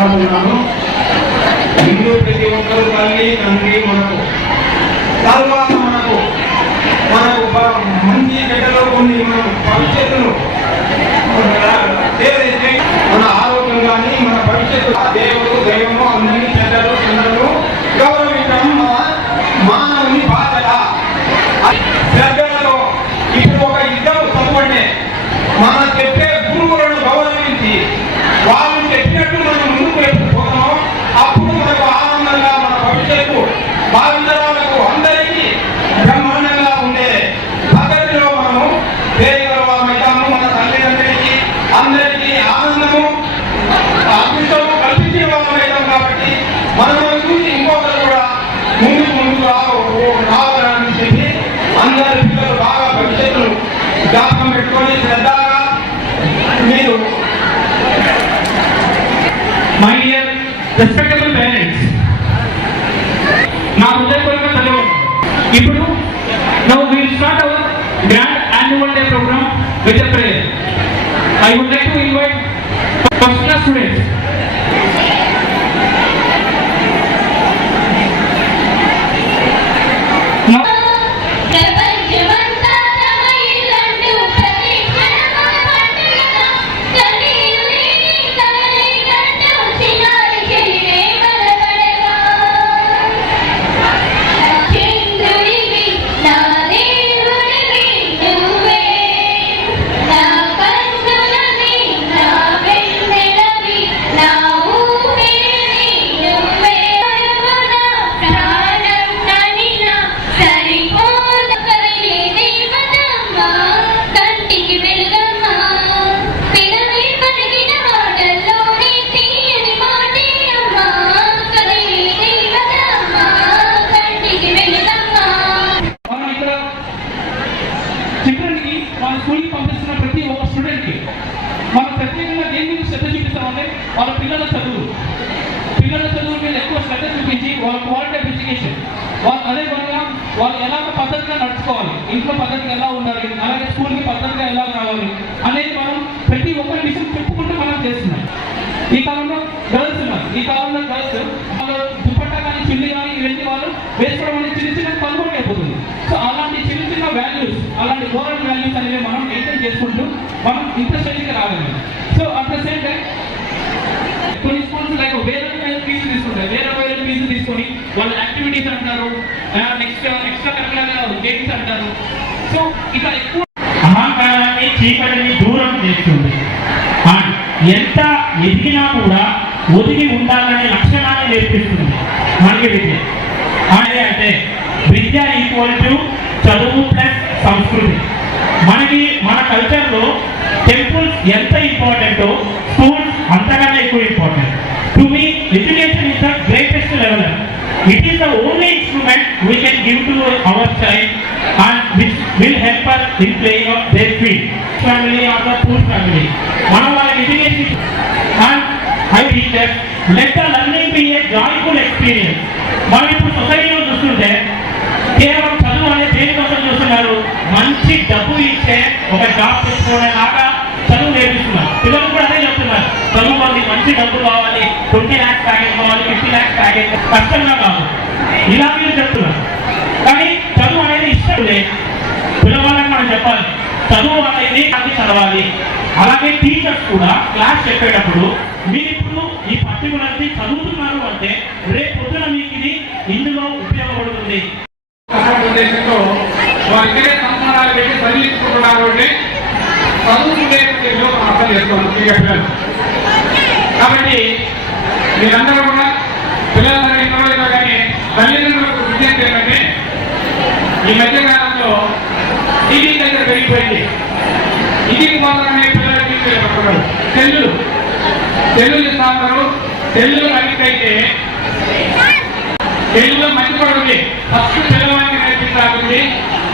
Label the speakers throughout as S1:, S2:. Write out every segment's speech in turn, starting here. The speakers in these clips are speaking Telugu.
S1: మాట్లాడుతున్నాను హిందూ ప్రతి ఒక్కరు తల్లి తండ్రి మనకు. తర్వాత మనకు. మనకు మంచి చెడ్డలో కొన్ని మన భవిష్యత్తును మన ఆరోగ్యం కానీ మన భవిష్యత్తు. దేవుడు దైవము అందరినీ చెడ్డలు అదృష్టము కల్పించే వాళ్ళమవుతాం కాబట్టి మనల్ని చూసి ఇంకొకరు కూడా ముందుకు ముందుకు రా- రావాలని చెప్పి అందరి పిల్లలు బాగా భవిష్యత్తును జ్ఞాపకం పెట్టుకొని శ్రద్ధగా మీరు
S2: మై డియర్ రెస్పెక్టబుల్ పేరెంట్స్ నా హృదయపూర్వక ధన్యవాదాలు ఇప్పుడు
S3: now will start our grand annual day programme with a prayer I would like to invite
S2: first class students వాళ్ళ క్వాలిటీ ఆఫ్ ఎడ్యుకేషన్ వాళ్ళు అదే విధంగా వాళ్ళు ఎలాగ పద్ధతిగా నడుచుకోవాలి ఇంట్లో పద్ధతిగా ఎలా ఉండాలి అలాగే స్కూల్కి పద్ధతిగా ఎలా రావాలి అనేది మనం ప్రతి ఒక్కరి విషయం చెప్పుకుంటూ మనం చేస్తున్నాం. ఈ కాలంలో గర్ల్స్ ఉన్నారు. ఈ కాలంలో గర్ల్స్ వాళ్ళు దుపట్టా కానీ చిల్లి కానీ ఇవన్నీ వాళ్ళు వేసుకోవడం అనేది చిన్న చిన్న కనుగోలు అయిపోతుంది. సో అలాంటి చిన్న చిన్న వాల్యూస్ అలాంటి మోరల్ వాల్యూస్ అనేవి మనం మెయింటైన్ చేసుకుంటూ మనం ఇంట్రెస్టెడ్గా రాగలం. So at the same time కొన్ని స్కూల్స్ లైక్ వేరే వేరే ఫీజు తీసుకుంటారు వేరే వేరే ఫీజు తీసుకొని వాళ్ళ యాక్టివిటీస్ అంటారు నెక్స్ట్ ఎక్స్ట్రా కరికులర్ గేమ్స్ అంటారు. సో ఇట్లా ఎక్కువ
S4: అహంకారాన్ని చీకటిని దూరం చేస్తుంది. ఎంత ఎదిగినా కూడా ఒదిగి ఉండాలనే లక్షణాన్ని నేర్పిస్తుంది మనకి విద్య. అదే అంటే విద్య ఈక్వల్ టు చదువు ప్లస్ సంస్కృతి. మనకి మన కల్చర్లో టెంపుల్స్ ఎంత ఇంపార్టెంటో school it is the only instrument we can give to our child and which will help us in playing of their field. Family or the poor family. మనం వాళ్ళకి education and I teacher let the learning be a joyful experience మనం ఇప్పుడు సొసైటీలో చూస్తుంటే కేవలం చదువు అనే దేనికోసం చూస్తున్నారు? మంచి డబ్బు ఇచ్చే ఒక జాబ్ తెచ్చుకోవడానికి చదువు నేర్పిస్తున్నారు. పిల్లలు కూడా మంది మంచి డబ్బు కావాలి ట్వంటీ ల్యాక్స్ ప్యాకేజ్ కావాలి ఫిఫ్టీ ల్యాక్స్ ప్యాకేజ్ కష్టంగా కాదు. ఇలా మీరు చెప్తున్నారు. కానీ చదువు అనేది ఇష్టం లేదు. పిల్లవాళ్ళకి మనం చెప్పాలి. చదువు అనేది అది చదవాలి? అలాగే టీచర్స్ కూడా క్లాస్ చెప్పేటప్పుడు మీరు ఇప్పుడు ఈ పర్టికులర్ది చదువుతున్నారు అంటే రేపు పొద్దున మీకు ఇది ఇందులో ఉపయోగపడుతుంది.
S1: అటువంటి ఉద్దేశంతో వారి సంబంధాలు పెట్టి చదివించుకుంటున్నారు అంటే చదువుకునే అర్థం చేసుకోవాలి ముఖ్యంగా పిల్లలు కాబట్టి మీరందరూ కూడా పిల్లలందరూ చదివించడం కానీ తల్లిదండ్రులకు విజ్ఞప్తి ఏంటంటే ఈ మధ్య కాలంలో టీవీ దగ్గర పెరిగిపోయింది. ఇది పోతారనే పిల్లలకి పట్టుకున్నారు తెలుగు. సెల్లులు ఇస్తా ఉన్నారు. సెల్లు తెలుగులో మంచి కూడా ఉంది. ఫస్ట్ పిల్లవాడికి నేర్పించాలి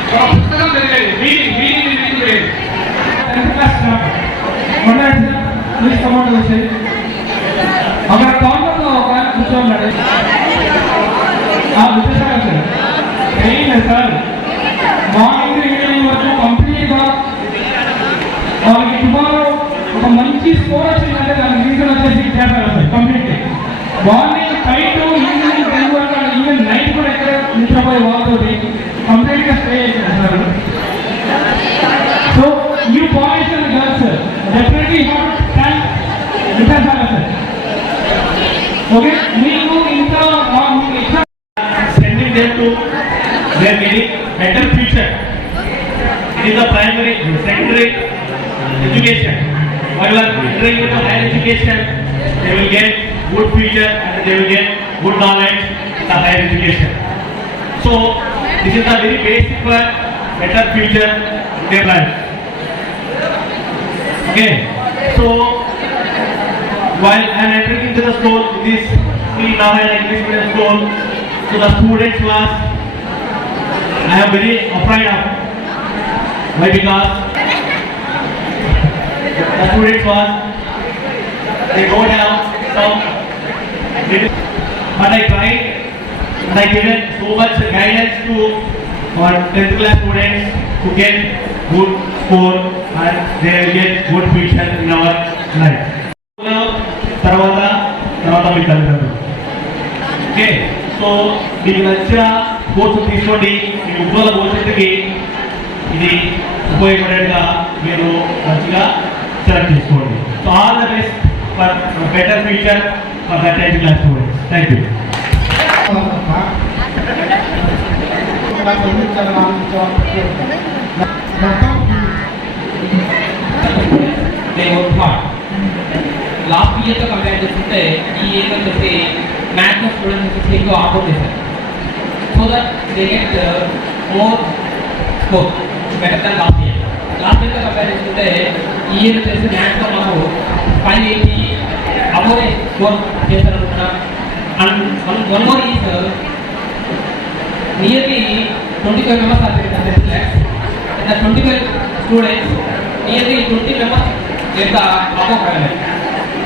S1: ఒక పుస్తకం చదివేది మీది మీది నేర్చుకునేది
S2: tenth class వచ్చేది అక్కడ కౌంటర్లో ఒక ఆయన కూర్చోన్నాడు సార్ ఏం సార్? మార్నింగ్ ఈవినింగ్ వరకు కంప్లీట్గా వాళ్ళకి టుమారో ఒక
S5: ఒక మంచి స్కోర్ వచ్చిందంటే
S6: better. It is the primary, secondary uh, education. While you are entering into higher education, they will get good future and they will get good knowledge the higher education. So this is the very basic for better future in their life. Okay, so while I am entering into the school, this Sri Narayan English Medium School, so the students class, I am very afraid of. Why? Because the students was, they don't have some, but I tried and I given so much guidance to our 10th class students to get good score and they will get good future in our life. తర్వాత తర్వాత మీ తల్లిదండ్రులు ఓకే సో మీకు నచ్చిన కోర్సు తీసుకోండి మీ ఉజ్వల భవిష్యత్తుకి ఇది ఉపయోగపడేట్టుగా మీరు మంచిగా సెలెక్ట్ చేసుకోండి. So all the best for better future for that type class
S5: students thank you last ఇయర్తో compare చేసుకుంటే ఈ ఇయర్ వచ్చేసి మ్యాథ్స్ స్టూడెంట్స్ వచ్చేసి ఎక్కువ ఆఫర్ చేశారు. So that they get more score better than last year last ఇయర్తో compare చేసుకుంటే ఈ ఇయర్ వచ్చేసి మ్యాథ్స్లో మాకు five eighty above score చేశారనుకున్నా and one one more is nearly twenty five members are there the 25 students, nearly 20 members get the above level.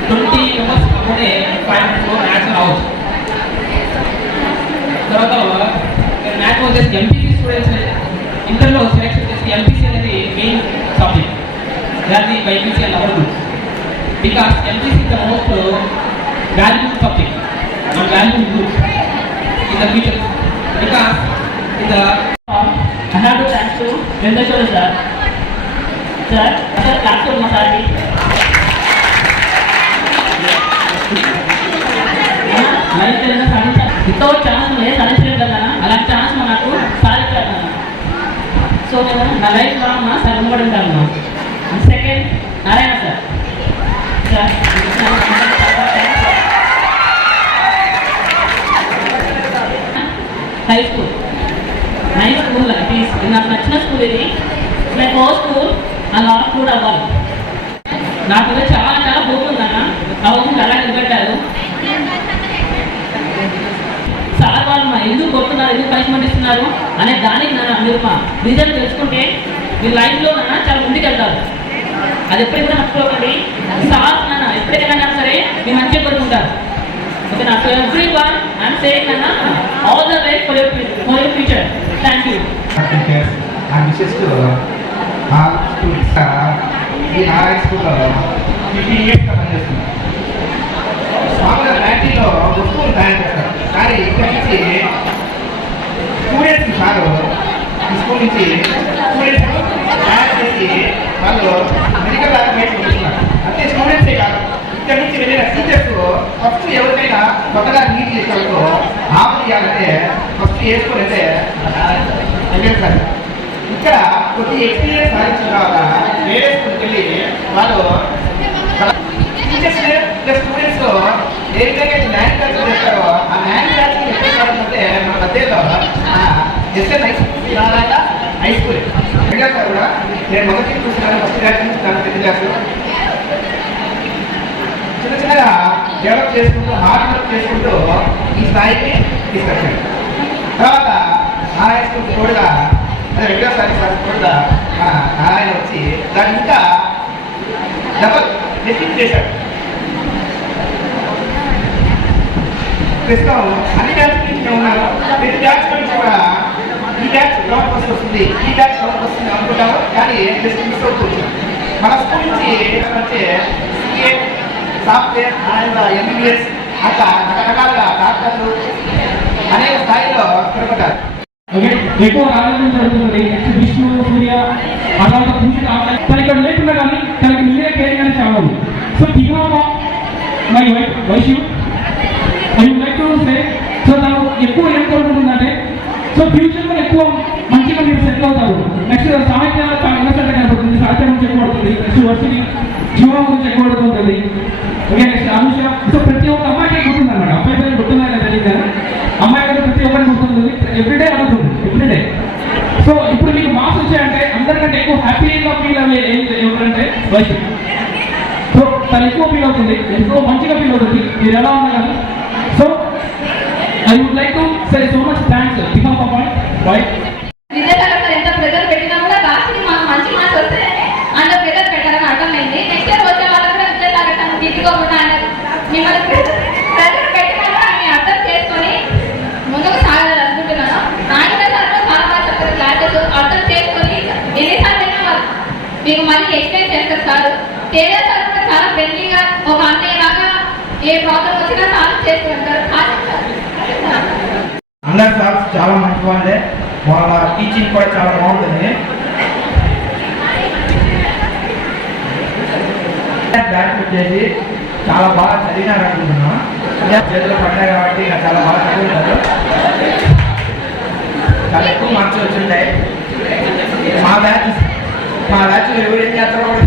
S5: 20 members అప్పుడే ఫైవ్ ఫోర్ మ్యాథ్స్ రావచ్చు తర్వాత మ్యాథ్స్ ఎంపీసీ స్టూడెంట్స్ ఇంటర్లో సెలెక్షన్ చేసి ఎంపీసీ అనేది మెయిన్ సబ్జెక్ట్ దాన్ని BiPC and our because MPC the most value subject and value group in the future because in the
S7: I have to sir to Venkateshwara sir. Sir, అలాగే నా సగం కూడా మా sir second Narayana sir. Sir high school nine school please నాకు నచ్చిన స్కూల్ ఇది. నేను ఓ స్కూల్ ఆ కూడా అవ్వాలి. నాకు చాలా చాలా బుక్ ఉందన్న. అలా నిలబెట్టారు సార్ ఎందుకు కొడుతున్నారు ఎందుకు పనిష్మెంట్ ఇస్తున్నారు అనే దానికి నన్ను మీరు రీజన్ తెలుసుకుంటే మీ లైఫ్లో నాన్న చాలా ముందుకు వెళ్తారు అది ఎప్పుడైనా మర్చిపోకండి సార్ నాన్న ఎప్పుడైనా సరే మీ మంచిగా కొడుకుంటారు ఓకే నా so everyone I'm saying నాన్న all the best for your for your future thank you
S8: teachers and wishes to all students ఈ నారాయణ స్కూల్లో ఫిఫ్టీన్ ఇయర్స్గా పనిచేస్తున్నాను మామూలుగా ఫ్యాక్టరీలో వస్తువులు తయారు చేస్తారు కానీ ఇక్కడి నుంచి స్టూడెంట్స్ సారు ఈ స్కూల్ నుంచి స్టూడెంట్స్ తయారు చేసి వాళ్ళు మెడికల్ దాకా బయటకు వస్తున్నారు అంటే స్టూడెంట్సే కాదు ఇక్కడ నుంచి వెళ్ళిన టీచర్స్ ఫస్ట్ ఎవరికైనా కొత్తగా నీట్ చేసేవాళ్ళు ఆఫ్ చేయాలంటే ఫస్ట్ వేసుకోలేదే సార్ ఇక్కడ కొద్ది ఎక్స్పీరియన్స్ సాధించిన తర్వాత వేరే స్కూల్కి వెళ్ళి వాళ్ళు టీచర్స్ ప్లస్ స్టూడెంట్స్ ఏ విధంగా మ్యానుఫ్యాక్చర్ చేస్తారో ఆ మ్యానుఫ్యాక్చరింగ్ ఎక్కడ జరుగుతుందంటే మన మధ్యలో SN high school Narayana high school. కూడా నేను మొదటి చూస్తున్నాను ఫస్ట్ క్లాస్ టెన్త్ క్లాస్ చిన్న చిన్నగా డెవలప్ చేసుకుంటూ హార్డ్ వర్క్ చేసుకుంటూ ఈ స్థాయికి తీసుకొచ్చాను తర్వాత హై స్కూల్ కూడా అదే వెంకట సారి సార్ కూడా మన నారాయణ వచ్చి దాన్ని ఇంకా డబల్ రెట్టింపు చేశాడు ప్రస్తుతం అన్ని డాన్స్ నుంచి మేము ప్రతి డాన్స్ నుంచి కూడా ఈ బ్యాచ్ గ్రౌండ్ ఫస్ట్ వస్తుంది ఈ బ్యాచ్ గ్రౌండ్ వస్తుంది అనుకుంటాము కానీ జస్ట్ మిస్ అవుతుంది మన స్కూల్ నుంచి వచ్చే సిఏ సాఫ్ట్వేర్ అండ్ ఎంబీబీఎస్ అట్లా రకరకాలుగా డాక్టర్లు అనేక స్థాయిలో తిరుగుతారు
S2: ఎక్కువ ఆరోగ్యం జరుగుతుంది. విష్ణు సూర్య ఆ పూజ తను ఇక్కడ లేకుండా కానీ తనకి మీరే కేర్ కానీ చాలా so my wife I like to say so తను ఎక్కువ ఏం కోరుకుంటుందంటే సో ఫ్యూచర్లో ఎక్కువ మంచిగా మీరు సెటిల్ అవుతారు. నెక్స్ట్ సాహిత్యాలు ఇన్వెస్ట్మెంట్ కనబడుతుంది సాహిత్యం గురించి ఎక్కువ పడుతుంది నెక్స్ట్ వర్షిని జీవం గురించి ఎక్కువ పడుతుంటుంది ఓకే నెక్స్ట్ అనుష సో ప్రతి ఒక్క అమ్మాయికి గుర్తుంది అన్నమాట అబ్బాయి పేరు గుర్తున్నాయి కదా తెలియదు కానీ అమ్మాయి పేరు ప్రతి ఒక్కరికి గుర్తుంది. ఎవ్రీడే అడుగుతుంది ఎవ్రీడే సో ఇప్పుడు మీకు మార్క్స్ వచ్చాయంటే అందరికంటే ఎక్కువ హ్యాపీగా ఫీల్ అయ్యే ఎవరంటే వైశ్య సో తను ఎక్కువ ఫీల్ అవుతుంది. ఎక్కువ మంచిగా ఫీల్ అవుతుంది. మీరు ఎలా ఉన్నారు కానీ like so much thanks behalf of point
S3: wife ఎంత ప్రెజర్ పెట్టినా కూడా లాస్ట్కి మాకు మంచి మార్క్స్ వస్తే అంత ప్రెజర్ పెట్టాలని అర్థమైంది నెక్స్ట్ ఇయర్ వచ్చే వాళ్ళకి కూడా విద్యాసాగర్ తిట్టుకోకుండా మిమ్మల్ని ప్రెజర్ పెట్టినా కూడా అర్థం చేసుకొని ముందుకు సాగాలని అనుకుంటున్నాను నాయన సార్ కూడా చాలా బాగా చెప్తారు క్లాసెస్ అర్థం చేసుకొని ఎన్నిసార్లు అయినా మీకు మళ్ళీ ఎక్స్ప్లెయిన్ చేస్తారు సార్. తేజ సార్ కూడా చాలా ఫ్రెండ్లీగా ఒక అన్నయ్య లాగా ఏ ప్రాబ్లం వచ్చినా సాల్వ్ చేసుకుంటారు ఉంటారు.
S8: అందరు సార్ చాలా మంచి వాళ్ళే వాళ్ళ టీచింగ్ కూడా చాలా బాగుంటుంది. బ్యాచ్ వచ్చేసి చాలా బాగా చదివినారు అనుకుంటున్నా. చేతిలో పడ్డాయి కాబట్టి చాలా బాగా చదువుతారు. చాలా ఎక్కువ మార్క్స్ వచ్చింటాయి. మా బ్యాచ్ మా బ్యాచ్ ఎవరు ఏం చేస్తారో కూడా